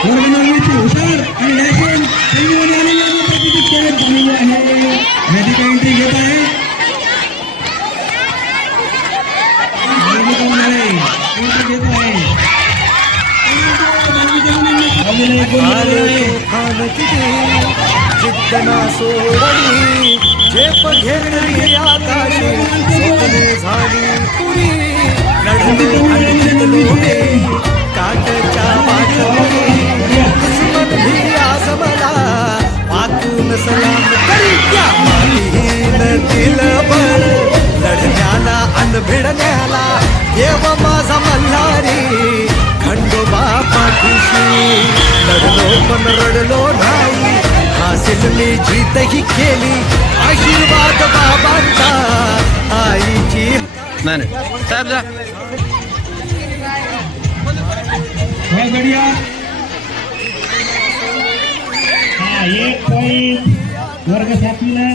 Entry हुशार आणि dashing पैलवान आलेला प्रतिष्ठित करत झालेला आहे. मेडिकल एंट्री घेत आहे. एंट्री घेत आहे. जिद्दना सोडली झेप घेरली आकाशी स्वप्ने झाली पुरी लढलो आणि जिंकलो काटच्या पाठवली दुश्मन भी आज मला वाकून सलाम करी त्या मातीहीन दिलं बळ लढण्याला अन भिडण्याला देव माझा मल्हारी खंडोबा पाठीशी लढलो पण रडलो नाही हासिल मी जीत ही केली आशीर्वाद बाबांचा आईची नाही साहेब जा एक पॉइंट वर्ग सातवीला